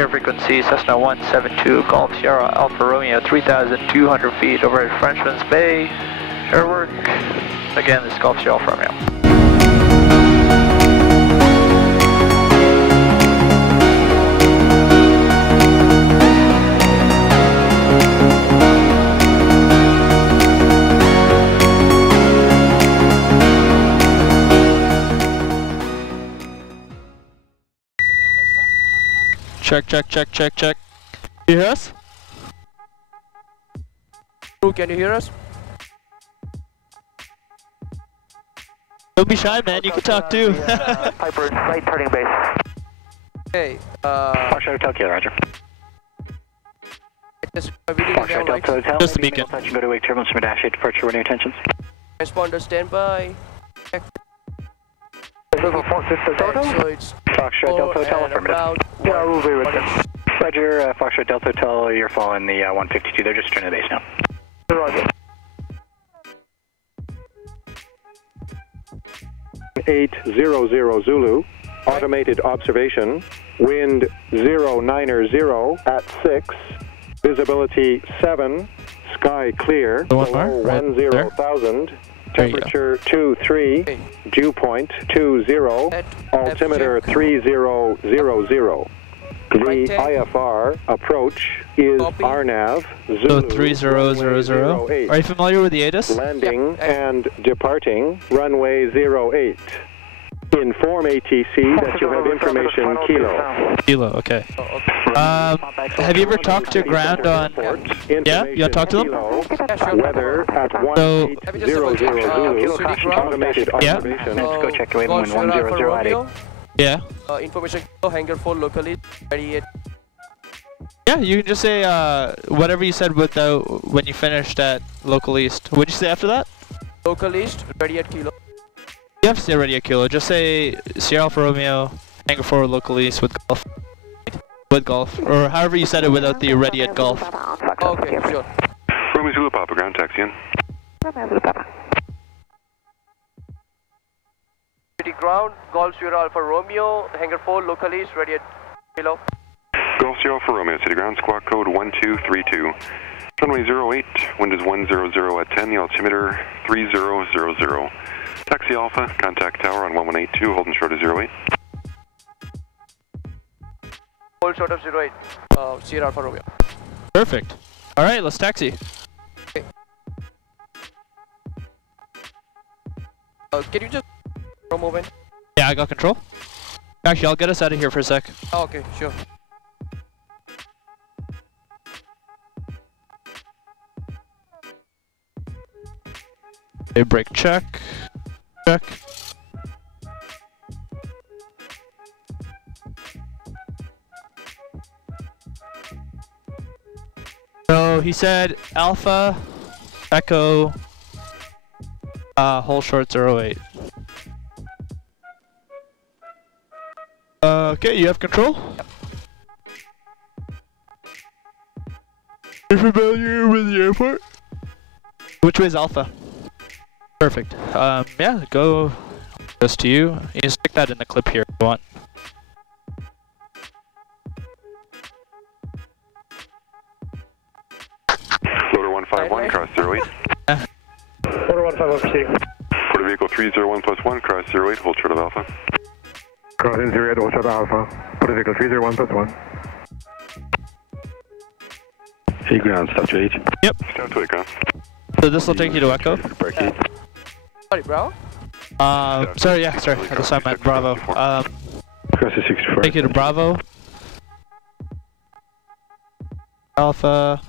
air frequency Cessna 172 Golf Sierra Alpha Romeo 3,200 feet over at Frenchman's Bay. Airwork. Again, this is Golf Sierra Alpha Romeo. Check, check, check, check, check. Can you hear us? Can you hear us? Don't be shy, man. You can talk too. Piper, right turning base. Hey, Foxtrot Hotel Kilo, roger. Foxtrot Delta Hotel. Just the beacon. Touch and go to wake turbulence from dash 8 departure. What are your intentions? Responder standby. So it's Foxtrot Delta Hotel, affirmative. Yeah, we'll be with them. Roger, Foxtrot Delta Hotel, you're following the 152. They're just turning the base now. Roger. 800 Zulu, automated observation, wind 090 at 6, visibility 7, sky clear, below 10,000, temperature 23, dew point 20, altimeter 3000. The IFR approach is RNAV So 3000. Are you familiar with the ATIS? Landing and departing runway 08. Inform ATC that you have information Kilo. Kilo, okay. Have you ever talked to ground on... Yeah? You want to talk to them? Weather at 1800 Zulu. Automated observation. Let's go check the wind 100 at 8. Yeah. Information hangar 4 locally, ready at... Yeah, you can just say whatever you said without when you finished at local east. What'd you say after that? Local east, ready at Kilo. You have to say ready at Kilo. Just say Sierra Alpha Romeo, hangar 4 local east with golf. With golf. Or however you said it without the ready at golf. Okay, sure. Romeo Zulu Papa, ground taxi in. City ground, Golf Sierra Alpha Romeo, hangar 4 local east, ready at Kilo. Golf Sierra Alpha Romeo, city ground, squawk code 1232. Runway 08, wind is 100 at 10, the altimeter 3000. Taxi Alpha, contact tower on 1182, holding short of 08. Hold short of 08, Sierra Alpha Romeo. Perfect. Alright, let's taxi. Okay. Can you just for a moment? Yeah, I got control. Actually, I'll get us out of here for a sec. Oh, okay, sure. Okay, brake check. Check. So he said Alpha, Echo, hold short 08. Okay, you have control? Yep. You're familiar with the airport? Which way is Alpha? Perfect. Yeah, go. Goes to you. You can stick that in the clip here if you want. Loader 151, cross 08. Order 151 proceeding. Quarter vehicle 301 plus 1, cross 08, hold short of Alpha. Crossing 08, hold short of Alpha. Quarter vehicle 301 plus 1. Hey, ground, stop to H. Yep. Stop to Echo. So this will take you to Echo. Sorry, bro. Sorry, yeah, sorry. I guess I meant Bravo. Cross 64. Take you to Bravo. Alpha.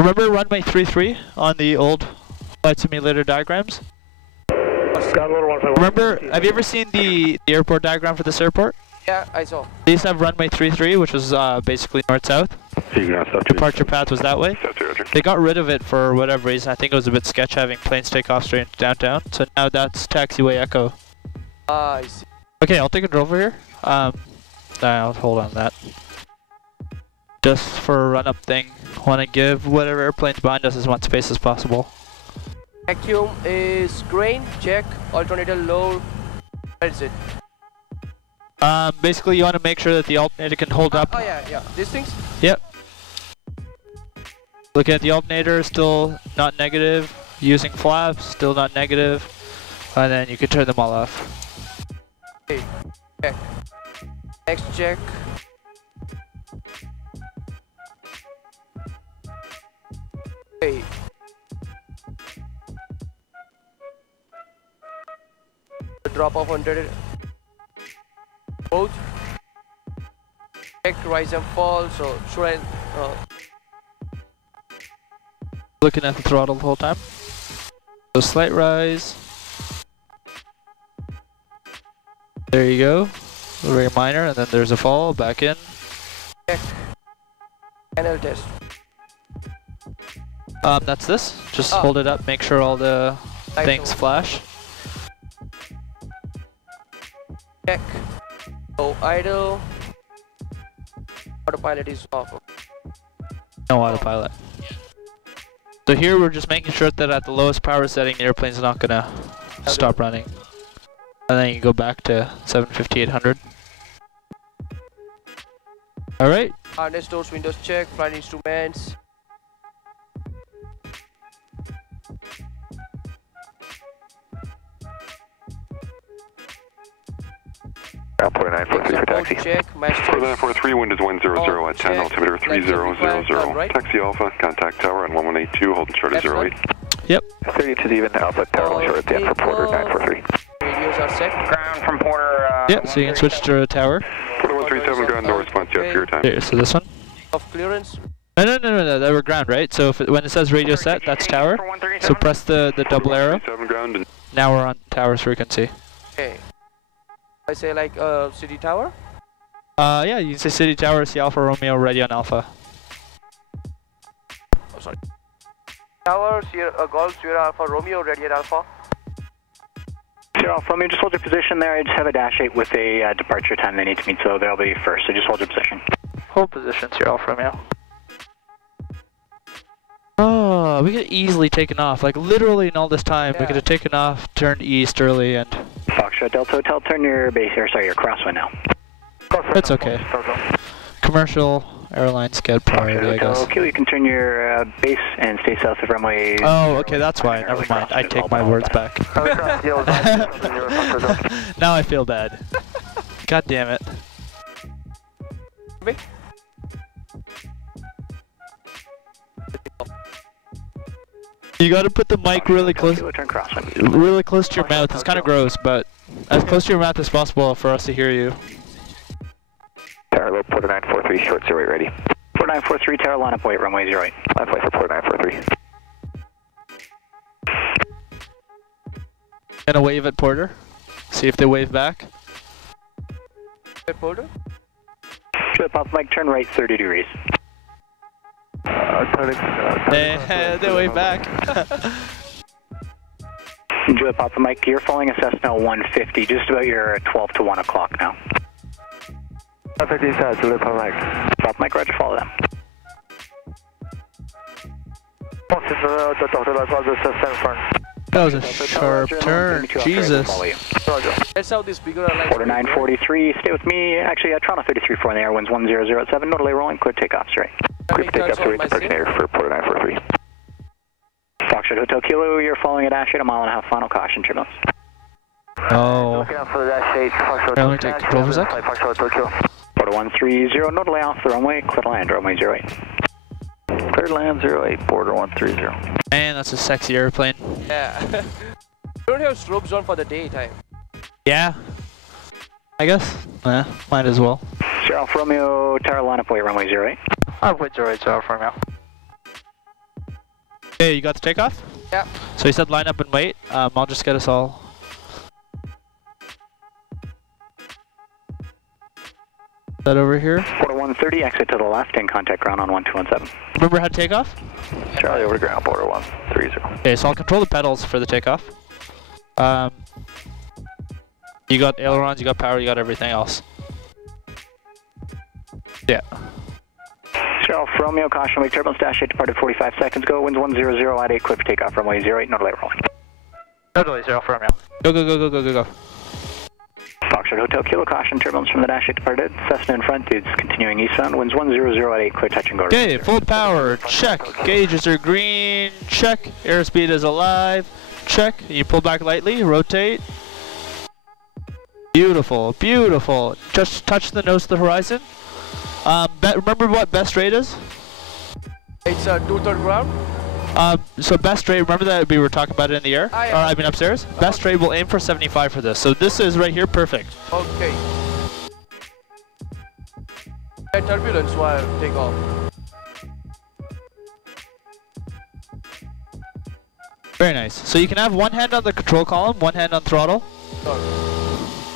Remember runway 33 on the old flight simulator diagrams? Remember, have you ever seen the airport diagram for this airport? Yeah, I saw. They used to have runway 33, which was basically north-south. Departure path was that way. They got rid of it for whatever reason. I think it was a bit sketch having planes take off straight into downtown. So now that's taxiway Echo. I see. Okay, I'll take control over here. I'll hold on to that. Just for a run-up thing, want to give whatever airplanes behind us as much space as possible. Vacuum is grain, check, alternator low. Where is it? Basically, you want to make sure that the alternator can hold up. Oh yeah. These things? Yep. Looking at the alternator, still not negative. Using flaps, still not negative. And then you can turn them all off. Okay, check. Next check. Okay. Drop off under both. Check rise and fall. So should I? Looking at the throttle the whole time. So slight rise. There you go. Very minor, and then there's a fall. Back in. Check. Panel test. That's this. Just hold it up. Make sure all the things flash. Check. So idle. Autopilot is off. No autopilot. So here we're just making sure that at the lowest power setting, the airplane's not gonna stop running. And then you go back to 750, 800. Alright. Harness doors, windows check, flight instruments. Airport 943 for taxi. Check, master. 4943, wind is 100 at 10, altimeter 3000. Right. Taxi Alpha, contact tower on 1182, holding short at 08. Yep. 32 even, Alpha tower, holding short at the end for Porter 943. Radios are set. Ground from Porter. Yep, so you can switch to a tower. Porter 137, ground, no response yet for your time. Here, so this one. Off clearance. No, that were ground, right? So when it says radio set, that's tower. So press the double arrow. Now we're on tower's frequency. Okay. I say like city tower? Yeah, you can say city tower, see Alpha Romeo, ready on Alpha. Oh, sorry. Tower, Golf, Sierra Alpha, Romeo, ready at Alpha. Sierra Alpha, let me just hold your position there. I just have a dash 8 with a departure time they need to meet, so they'll be first, so just hold your position. Hold position, Sierra Alpha Romeo. Oh, we could have easily taken off, like literally in all this time, we could have taken off, turned east early, and... Foxtrot Delta Hotel, turn your base, or sorry, your crosswind now. It's okay. Commercial airlines get priority, I guess. Okay, you can turn your base and stay south of runway. Oh, okay, that's why. Never mind. I take my words back. Now I feel bad. God damn it. You gotta put the mic really close to your mouth. It's kind of gross, but as close to your mouth as possible for us to hear you. Tower low, Porter 943, short 08 ready. Porter 943, tower line up, wait, runway 08. Line flight for Porter 943. Gonna wave at Porter. See if they wave back. At Porter? Flip off mic, turn right 30 degrees. They wave back. Enjoy the Papa Mike. You're following a Cessna 150, just about your 12 to 1 o'clock now. 150 south, Juliet Papa Mike. Papa Mike, roger, follow them. That was a sharp turn, Jesus. That's how this bigger airline. Porter 943, stay with me. Actually, Toronto 33-4 in the air, winds 1007, no delay rolling, clear takeoff, straight. Quick takeoff, straight, departure for Porter 943. Foxtrot Hotel Kilo, you're following a dash 8, a mile and a half, final caution, turbulence. Oh. Looking out for the dash 8, Foxtrot. Let me take control for a sec. Foxtrot Tokyo. Porter 130, no delay off the runway, clear to land, runway 08. Clear to land 08, Porter 130. Man, that's a sexy airplane. Yeah. You don't have strobe zone for the daytime. Yeah. I guess. Might as well. Sierra Alpha Romeo, tower line up, wait, runway 08. I'll wait 08, Sierra Alpha Romeo. Okay, you got the takeoff? Yeah. So you said line up and wait. I'll just get us all. That over here. Porter 130, exit to the left and contact ground on 1217. Remember how to take off? Charlie over to ground, Porter 130. Okay, so I'll control the pedals for the takeoff. You got ailerons, you got power, you got everything else. Yeah. Sierra Alpha Romeo, caution, wake turbulence, dash 8 departed 45 seconds ago, winds 100 at 8, clear for takeoff, runway 08, no delay rolling. No delay, Sierra Alpha Romeo. Go, go, go, go, go, go, go. Foxtrot Foxtrot Hotel Kilo, caution, turbulence from the dash 8 departed. Cessna in front, dudes continuing eastbound, winds 100 at 8, clear touch and go. Okay, full power, check. Gauges are green, check. Airspeed is alive, check. You pull back lightly, rotate. Beautiful, beautiful. Just touch the nose to the horizon. Remember what best rate is? It's 2/3 ground. So best rate, remember that we were talking about it in the air? I mean upstairs? Best rate, we'll aim for 75 for this. So this is right here, perfect. Okay. Turbulence while takeoff. Very nice. So you can have one hand on the control column, one hand on throttle.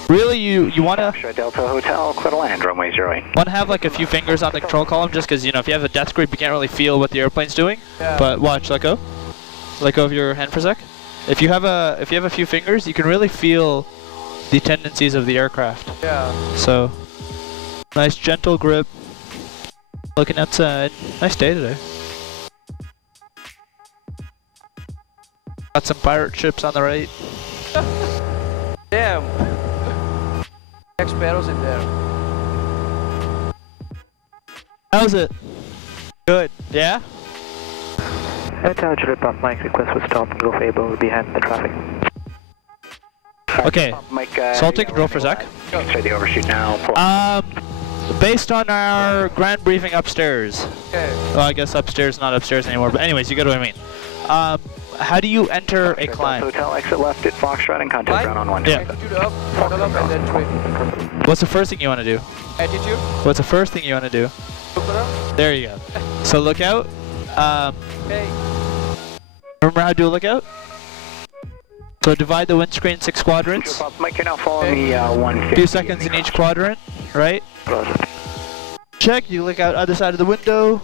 Really, you want to Delta Hotel, clear to land, runway 08. Want to have like a few fingers on the control column, just because, you know, if you have a death grip, you can't really feel what the airplane's doing. Yeah. But watch, let go. Let go of your hand for a sec. If you have a few fingers, you can really feel the tendencies of the aircraft. Yeah. So nice gentle grip. Looking outside. Nice day today. Got some pirate ships on the right. Damn. Jack Sparrow's in there. How's it? Good. Yeah? Hotel Juliet Pop Mike, request for stop and go for able behind the traffic. Okay, so I'll take control for a sec. Try the overshoot now. Based on our grand briefing upstairs. Okay. Well, I guess upstairs, not upstairs anymore, but anyways, you get what I mean. How do you enter a climb? Hotel, exit left at Foxtrot and contact ground on 1. Yeah. Attitude up, throttle up, and then trim. What's the first thing you want to do? Attitude. What's the first thing you want to do? Look around. There you go. So look out. Okay. Remember how to do a lookout? So divide the windscreen 6 quadrants. Mike, you're now following the 150. 2 seconds in each quadrant, right? Check, you look out other side of the window.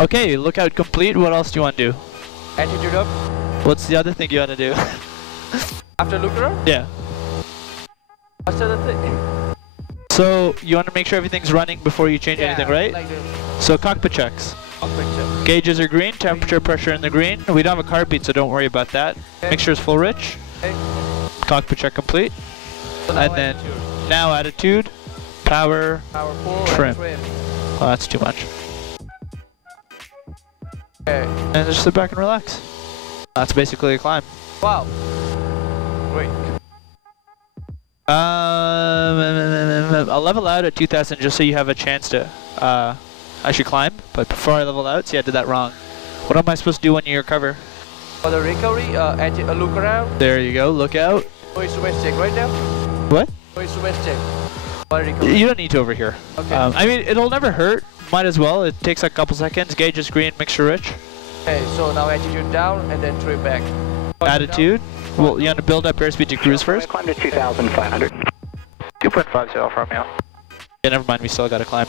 Okay, lookout complete. What else do you want to do? Attitude up. What's the other thing you want to do? After look around? Yeah. What's the other thing? So you want to make sure everything's running before you change anything, right? Like this. So cockpit checks. Cockpit check. Gauges are green, temperature, pressure in the green. We don't have a car beat, so don't worry about that. Okay. Mixture is full rich. Okay. Cockpit check complete. So And then now attitude, power, Power full trim. and trim. Oh, that's too much. Okay. And just sit back and relax. That's basically a climb. Wow. Great. I'll level out at 2000 just so you have a chance to actually climb. But before I level out, see, I did that wrong. What am I supposed to do when you're cover? For the recovery, look around. There you go. Look out. No instruments check right now. What? No instruments check. For recovery. You don't need to over here. Okay. I mean, it'll never hurt. Might as well. It takes like a couple seconds. Gauge is green, mixture rich. Okay, so now attitude down and then trim back. Attitude. Well, you want to build up airspeed to cruise first? Climb to 2,500. 2.50 from you. Yeah, never mind. We still got to climb.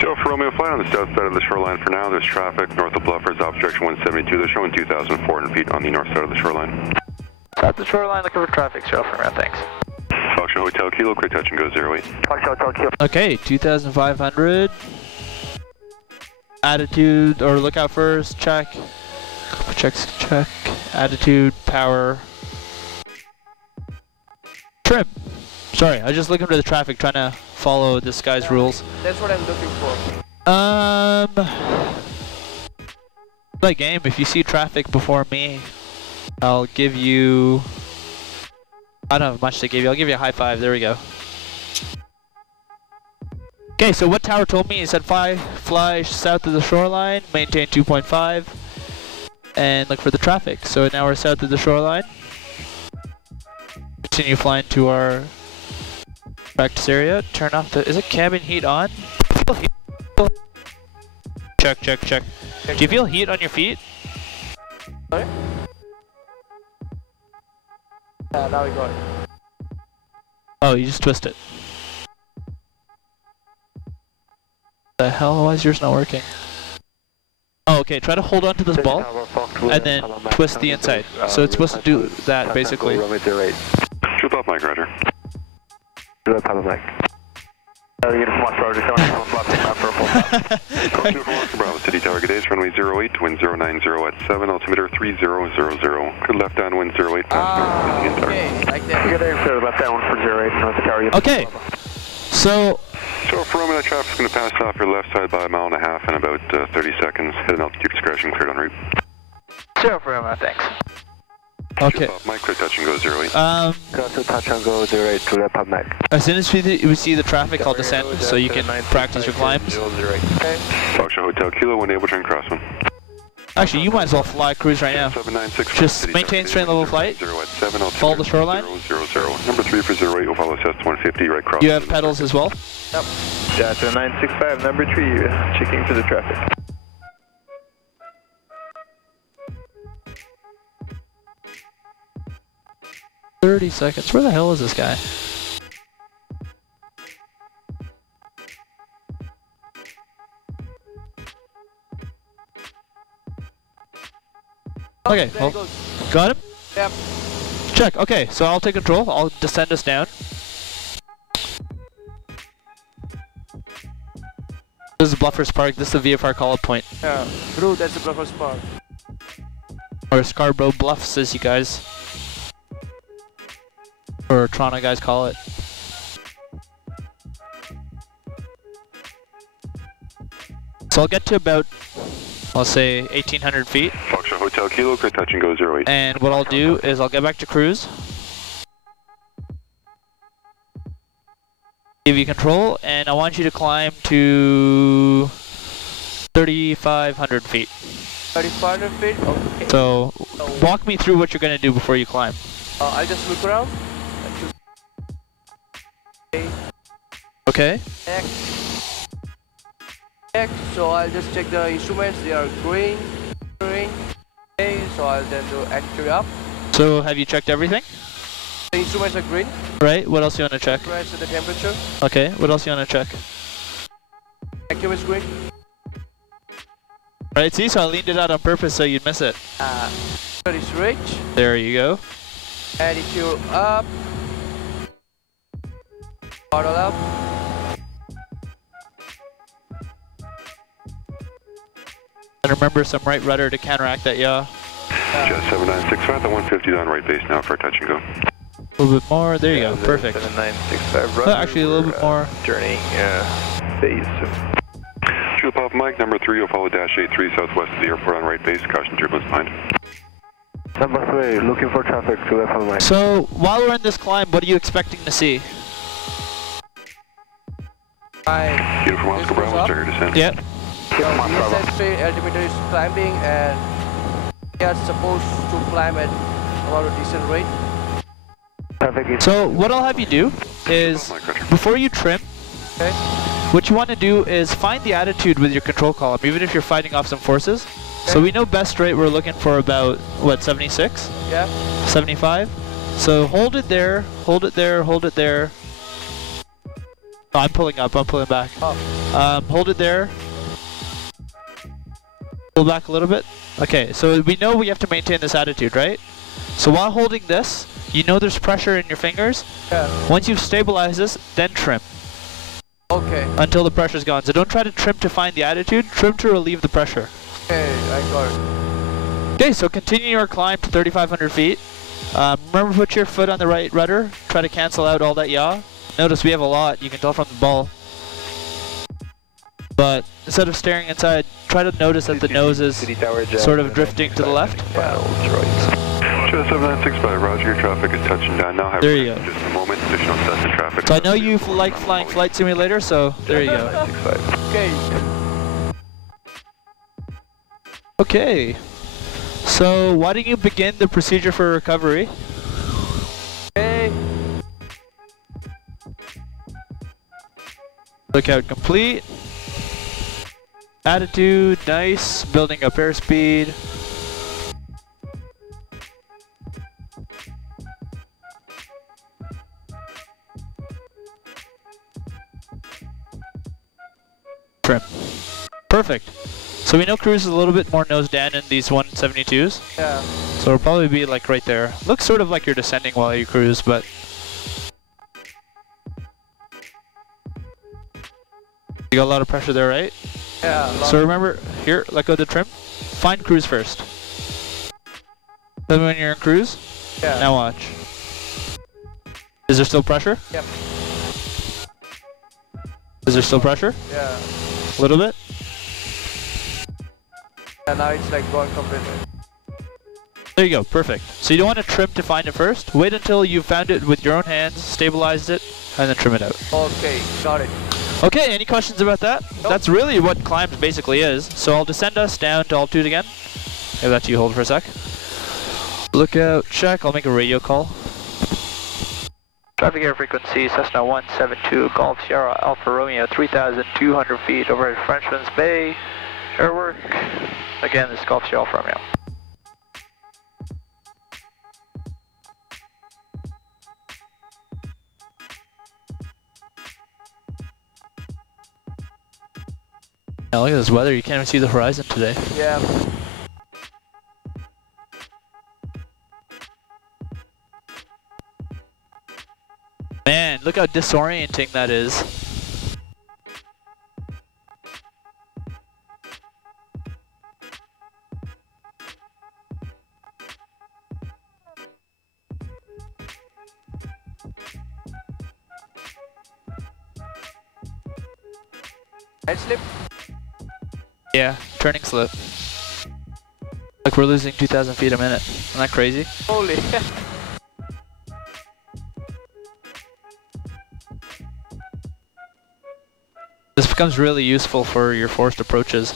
So for Romeo, flight on the south side of the shoreline for now. There's traffic north of Bluffers, off direction 172. They're showing 2,400 feet on the north side of the shoreline. South of the shoreline, looking for traffic. Show from here, thanks. Foxtrot Hotel Kilo, quick touch and go 08. Foxtrot Hotel Kilo. Okay, 2,500. Attitude, or lookout first, check. Checks, check. Attitude, power. Trim. Sorry, I was just looking for the traffic, trying to follow this guy's rules. That's what I'm looking for. Play game. If you see traffic before me, I'll give you. I don't have much to give you. I'll give you a high five. There we go. Okay, so what Tower told me, he said fly south of the shoreline, maintain 2.5, and look for the traffic. So now we're south of the shoreline. Continue flying to our practice area. Turn off the. Is it cabin heat on? Check, check, check. Do you feel heat on your feet? Sorry? Now we got it. Oh, you just twist it. The hell? Why is yours not working? Oh, okay. Try to hold on to this ball and then twist the inside. So it's supposed to do that basically. Troop off, Mike, roger. Papa Mike. Uniform Roger, coming from Bluffers Park for a full stop. Uniform Bravo City Tower, good day, it's runway 08, wind 090 at 7, altimeter 3000. Good left downwind 08, okay, like that. Good day, sir, left downwind for 08, North Tower. Okay, so for Romeo, that traffic's going to pass off your left side by a mile and a half in about 30 seconds. Hit an altitude discretion, cleared en route. Sure, for him, thanks. okay. Mike, clear touch and go 08. Go to touch and go 08 to left Papa Mike. As soon as we see the traffic, I'll descend so you can practice your climbs. Okay. Foxtrot Hotel Kilo, one able turn crosswind. Actually, you might as well fly cruise right now. 796 Just maintain straight level flight. 0 at 7, Follow the shoreline. 000. Number 3 for 08 will follow Cessna 150 right cross. You have pedals as well. Yep. Delta 965, number 3, checking for the traffic. "30 seconds. Where the hell is this guy?" Okay, There well, he goes. got him? Yep. Check. Okay, so I'll take control. I'll descend us down. This is Bluffers Park. This is the VFR call-up point. Yeah. True, that's the Bluffers Park. Or Scarborough Bluffs, as you guys, or Toronto guys call it. So I'll get to about, I'll say 1,800 feet. Foxtrot Hotel Kilo, clear touch and go 08. And what I'll do is I'll get back to cruise. Give you control, and I want you to climb to 3,500 feet. 3,500 feet? Okay. So walk me through what you're going to do before you climb. I'll just look around. Okay. Next, so I'll just check the instruments. They are green. Okay, so I'll then do actually up. So have you checked everything? The instruments are green. Right, what else you want to check? Right, so the temperature. Okay, what else you want to check? Active is green. Right, see, so I leaned it out on purpose so you'd miss it. That is rich. There you go. Attitude up. Throttle up. And remember some right rudder to counteract that yaw. Jet 7965, the 150 on right base now for touch and go. A little bit more, there you go, perfect. 7965, Well, actually a little bit more. Turning phase. Fuel Papa Mike, number 3 will follow dash 83 southwest of the airport on right base, caution turbulence behind. Number 3, looking for traffic to left Papa Mike. So while we're in this climb, what are you expecting to see? Uniform Oscar Bravo, start your descent. Yep. The altimeter is climbing, and we are supposed to climb at about a decent rate. So what I'll have you do is, before you trim, Okay. what you want to do is find the attitude with your control column, even if you're fighting off some forces. So we know best rate we're looking for about, what, 76? Yeah. 75? So hold it there, hold it there, hold it there. Oh, I'm pulling up, I'm pulling back. Oh. Hold it there. Pull back a little bit. Okay, so we know we have to maintain this attitude, right? So while holding this, you know there's pressure in your fingers. Yeah. Once you've stabilized this, then trim. Okay. Until the pressure's gone. So don't try to trim to find the attitude, trim to relieve the pressure. Okay, I got it. Okay, so continue your climb to 3,500 feet. Remember to put your foot on the right rudder. Try to cancel out all that yaw. Notice we have a lot, you can tell from the ball. But instead of staring inside, try to notice that the nose is sort of drifting to the left. Jet 7965, roger, your traffic is touching down now. There you go. Just a moment, additional Cessna traffic. So I know you like flying Flight Simulator, so there you go. Okay. Okay, so why don't you begin the procedure for recovery? Okay. Lookout complete. Attitude, nice. Building up airspeed. Trim. Perfect. So we know cruise is a little bit more nose down in these 172s. Yeah. So it'll probably be like right there. Looks sort of like you're descending while you cruise, but You got a lot of pressure there, right? Yeah. So remember, here, let go of the trim. Find cruise first. Tell me when you're in cruise. Yeah. Now watch. Is there still pressure? Yep. Is there still pressure? Yeah. A little bit? And now it's like gone completely. There you go, perfect. So you don't want to trim to find it first. Wait until you found it with your own hands, stabilized it, and then trim it out. Okay, got it. Okay, any questions about that? Nope. That's really what climbs basically is. So I'll descend us down to altitude again. Maybe let you hold for a sec. Lookout check, I'll make a radio call. Traffic air frequency, Cessna 172, Golf Sierra Alpha Romeo, 3,200 feet over at Frenchman's Bay. Airwork. Again, this is Golf Sierra Alpha Romeo. Now look at this weather, you can't even see the horizon today. Yeah. Man, look how disorienting that is. Head slip? Yeah, turning slip. Like we're losing 2,000 feet a minute. Isn't that crazy? Holy. This becomes really useful for your forced approaches.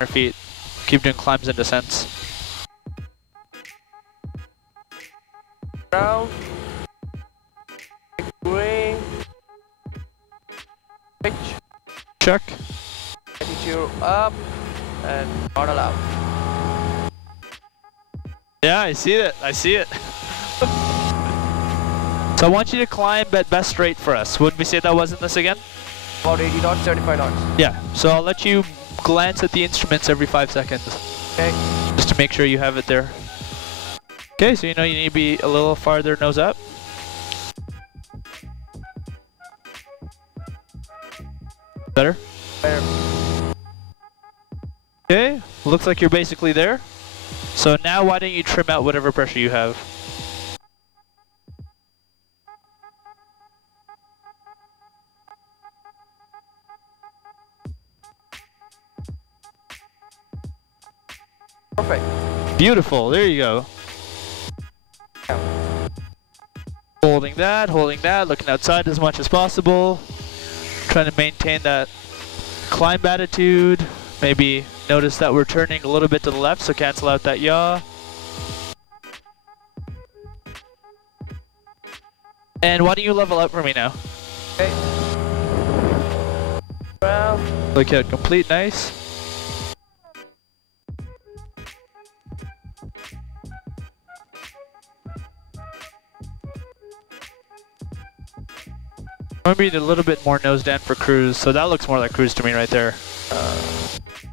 Your feet. Keep doing climbs and descents. Ground. Green. Pitch. Check. Attitude up. And throttle out. Yeah, I see it. I see it. So I want you to climb at best straight for us. Would we say that wasn't this again? About 80 knots, 75 knots. Yeah. So I'll let you glance at the instruments every 5 seconds. Okay. Just to make sure you have it there. Okay, so you know you need to be a little farther nose up. Better? Better. Okay, looks like you're basically there. So now why don't you trim out whatever pressure you have? Perfect. Beautiful, there you go. Yeah. Holding that, looking outside as much as possible. Trying to maintain that climb attitude. Maybe notice that we're turning a little bit to the left, so cancel out that yaw. And why don't you level up for me now? Okay. Ground. Look at complete, nice. Remember you need a little bit more nose down for cruise, so that looks more like cruise to me right there.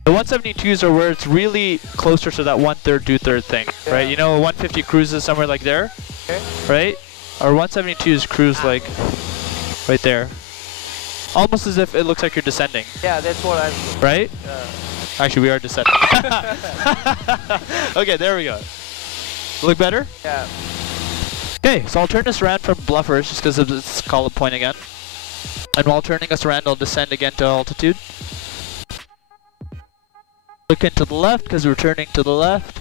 The 172s are where it's really closer to that 1/3, 2/3 thing, Yeah. right? You know, 150 cruises somewhere like there, Okay. right? Our 172s cruise like right there. Almost as if it looks like you're descending, Yeah, that's what I'm... right? Yeah. Actually, we are descending. Okay, there we go. Look better? Yeah. Okay, so I'll turn this around from Bluffers, just because it's called a point again. And while turning us around, I'll descend again to altitude. Looking to the left, because we're turning to the left.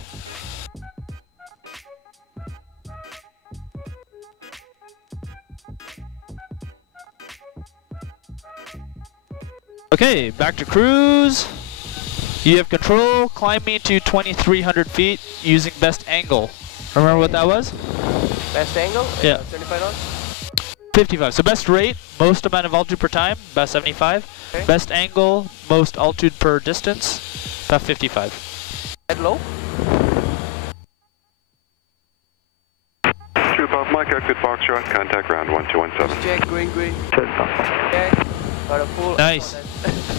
Okay, back to cruise. You have control, climb me to 2,300 feet using best angle. Remember what that was? Best angle? Yeah. 35 knots? 55. So best rate, most amount of altitude per time, about 75. Okay. Best angle, most altitude per distance, about 55. At low? Troop off Mike, exit Foxtrot, contact ground 1217. Check, green. Check. Got a full... Nice.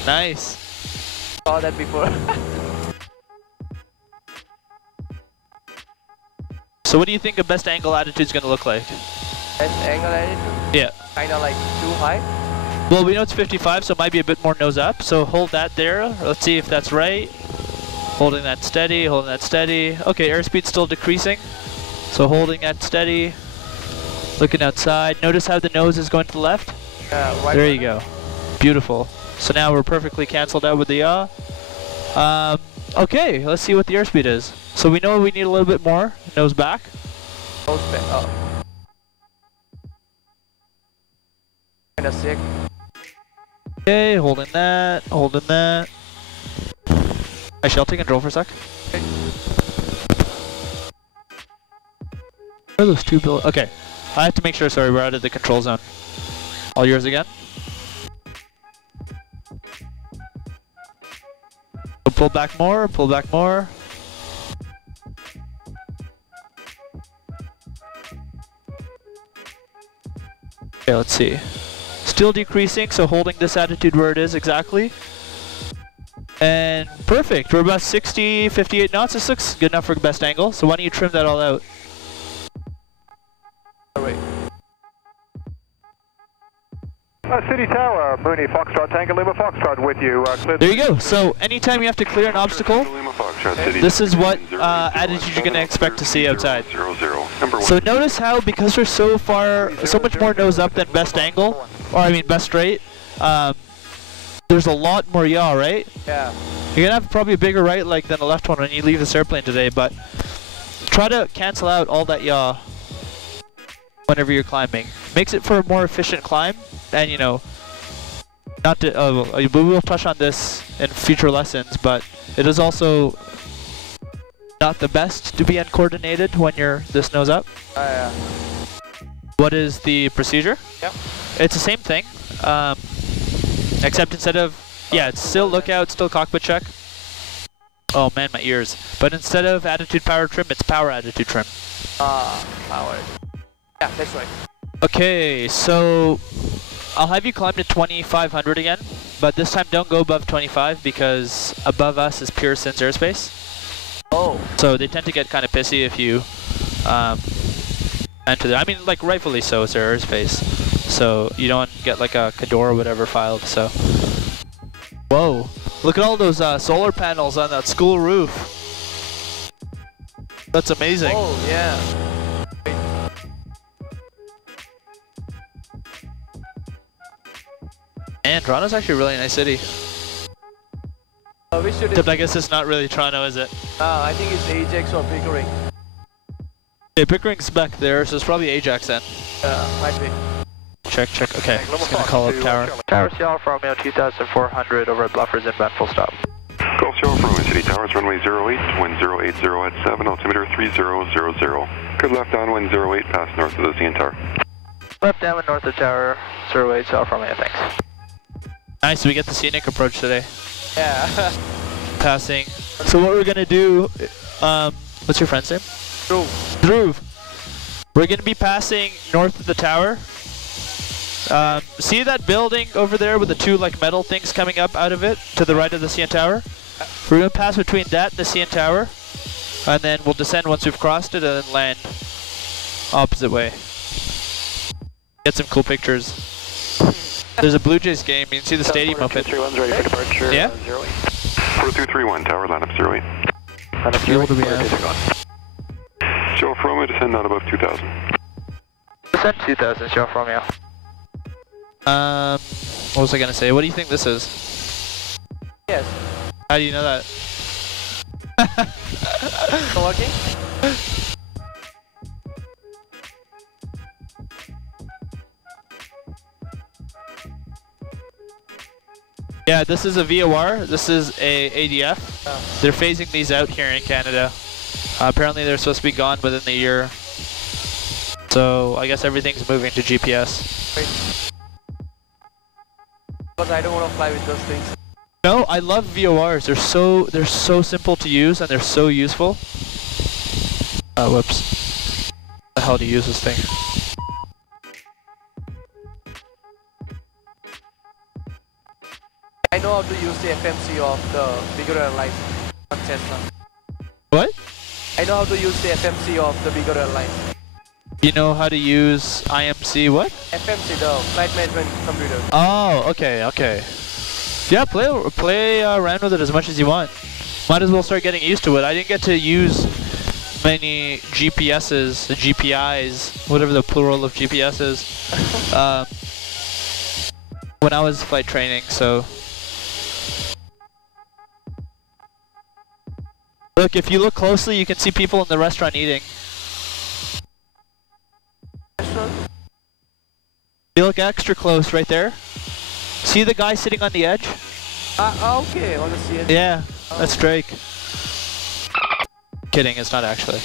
Nice. Saw that before. So what do you think a best angle attitude is going to look like? Best angle attitude? Yeah. Kinda like too high. Well, we know it's 55, so it might be a bit more nose up. So hold that there. Let's see if that's right. Holding that steady, holding that steady. Okay, airspeed's still decreasing. So holding that steady. Looking outside. Notice how the nose is going to the left? Right there you go. Beautiful. So now we're perfectly canceled out with the yaw. Okay, let's see what the airspeed is. So we know we need a little bit more. Nose back. Nose back. Oh. Kinda sick. Okay, holding that, holding that. Actually, I'll take control for a sec. Okay. Where are those two bullets? Okay, I have to make sure, sorry, we're out of the control zone. All yours again. So pull back more, pull back more. Okay, let's see. Still decreasing, so holding this attitude where it is exactly. And perfect, we're about 60, 58 knots. This looks good enough for best angle, so why don't you trim that all out? Alright. City Tower, Mooney, Foxtrot, Tango Lima, Foxtrot with you. There you go, so anytime you have to clear an obstacle, this is what attitude you're going to expect to see outside. So notice how, because we're so much more nose up than best angle, or I mean best straight, there's a lot more yaw, right? Yeah. You're gonna have probably a bigger right leg than a left one when you leave this airplane today, but try to cancel out all that yaw whenever you're climbing. Makes it for a more efficient climb, and you know, not to, we will touch on this in future lessons, but it is also not the best to be uncoordinated when you're this nose up. Yeah. What is the procedure? Yep. It's the same thing, except instead of, yeah, it's still lookout, still cockpit check. Oh man, my ears. But instead of attitude power trim, it's power attitude trim. Power. Yeah, that's right. Okay, so I'll have you climb to 2500 again, but this time don't go above 25 because above us is Pearson's airspace. Oh. So they tend to get kind of pissy if you enter there. I mean, like rightfully so, it's their airspace. So you don't get like a Cador or whatever filed, so. Whoa, look at all those solar panels on that school roof. That's amazing. Oh, yeah. Man, Toronto's actually a really nice city. We should. Except I guess it's not really Toronto, is it? I think it's Ajax or Pickering. Okay, Pickering's back there, so it's probably Ajax then. Might be. Check, check, okay. Just gonna call up tower. Tower Sierra from 2400 over at Bluffers inbound, full stop. Golf Sierra from City Towers, runway 08, wind 080 at 7, altimeter 3000. Good left downwind 08, pass north of the CN Tower. Left downwind north of tower, 08, Sierra from thanks. Nice, we get the Scenic approach today. Yeah. Passing. So what we're gonna do, what's your friend's name? Dhruv. Dhruv. We're gonna be passing north of the tower. See that building over there with the two like metal things coming up out of it to the right of the CN Tower? We're gonna pass between that and the CN Tower, and then we'll descend once we've crossed it and then land opposite way. Get some cool pictures. There's a Blue Jays game, you can see the stadium up it. 431's ready for departure. Yeah? 4231, tower, line up 08. Line up 08, Show from Romeo, descend not above 2000. Descend 2000, Sierra from you. What was I gonna say? What do you think this is? Yes. How do you know that? Still working? Yeah, this is a VOR. This is a ADF. Oh. They're They're phasing these out here in Canada. Apparently they're supposed to be gone within the year. So I guess everything's moving to GPS. Wait. Because I don't want to fly with those things. No, I love VORs. They're so simple to use and they're so useful. Whoops. How the hell do you use this thing? I know how to use the FMC of the bigger airlines on Cessna. What? I know how to use the FMC of the bigger airlines. You know how to use IMC what? FMC, the flight management computer. Oh, okay. Yeah, play around with it as much as you want. Might as well start getting used to it. I didn't get to use many GPSs, GPIs, whatever the plural of GPS is, when I was flight training, so. Look, if you look closely, you can see people in the restaurant eating. If you look extra close right there, see the guy sitting on the edge? Okay, I want to see it. Yeah, that's Drake. Kidding, it's not actually.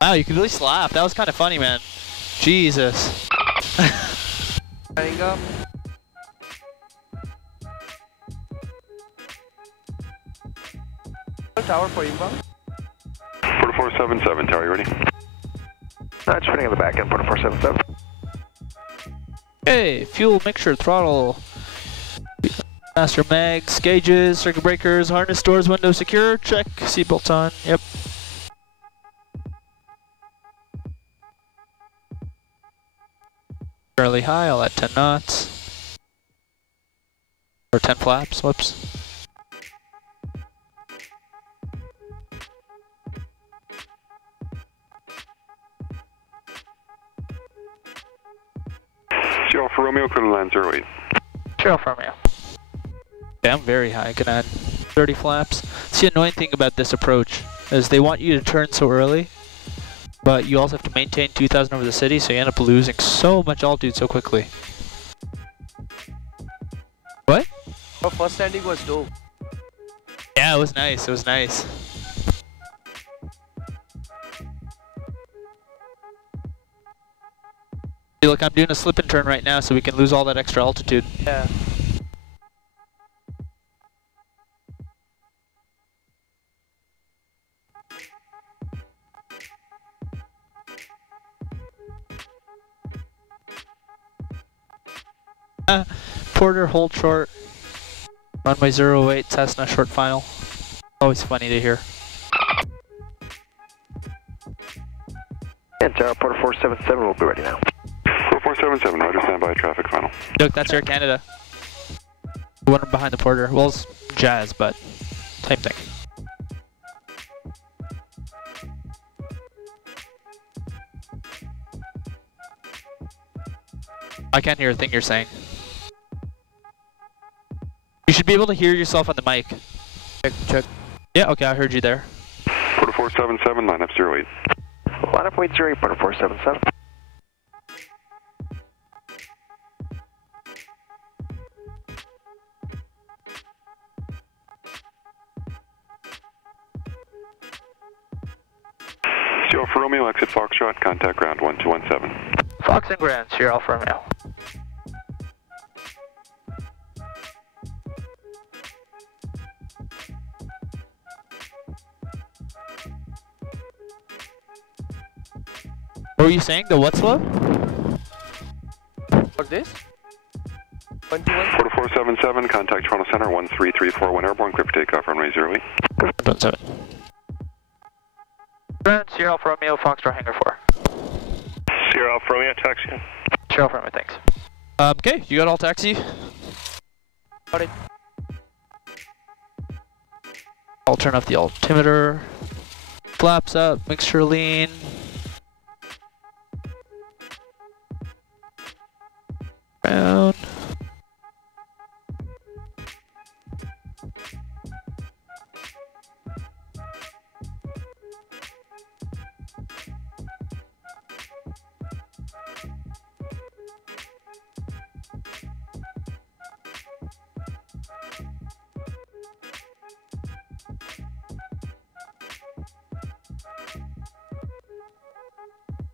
Wow, you could at least laugh. That was kind of funny, man. Jesus. Standing up. Tower for inbound. 4477, tower, you ready? Just putting in the back end, 4477. Hey, fuel mixture, throttle. Master mags, gauges, circuit breakers, harness doors, window secure, check, seatbelt on, yep. Fairly high, I'll add 10 knots. Or 10 flaps, whoops. Sierra Alpha Romeo, clear to land 08. Sierra Alpha Romeo. Yeah, I'm very high, I can add 30 flaps. See, the annoying thing about this approach is they want you to turn so early, but you also have to maintain 2,000 over the city, so you end up losing so much altitude so quickly. What? Our first landing was dope. Yeah, it was nice, it was nice. See, look, I'm doing a slip and turn right now so we can lose all that extra altitude. Yeah. Porter, hold short. Runway 08, Cessna, short final. Always funny to hear. And Tower, Porter 477 will be ready now. 4477, roger, stand by, traffic final. Look, that's Air Canada. The one behind the Porter. Well, it's Jazz, but same thing. I can't hear a thing you're saying. You should be able to hear yourself on the mic. Check. Yeah, okay, I heard you there. Porter 477, line up 08. Line up weight 08, Porter 477. Sierra Alpha Romeo, exit Foxtrot, contact ground 1217. Fox and Grand, Sierra Alpha Romeo. What were you saying? The what slow? For this? 21. Porter 477, contact Toronto Center 13341 airborne, clear for takeoff, runway 08. 7. Grand, Sierra Alpha Romeo, Foxtrot Hangar 4. Sierra Alpha Romeo, taxi. Sierra Alpha Romeo, thanks. Okay, you got all taxi? Got it. I'll turn off the altimeter. Flaps up, mixture lean. Down.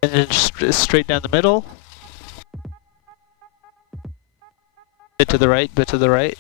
And then just straight down the middle. Bit to the right, bit to the right.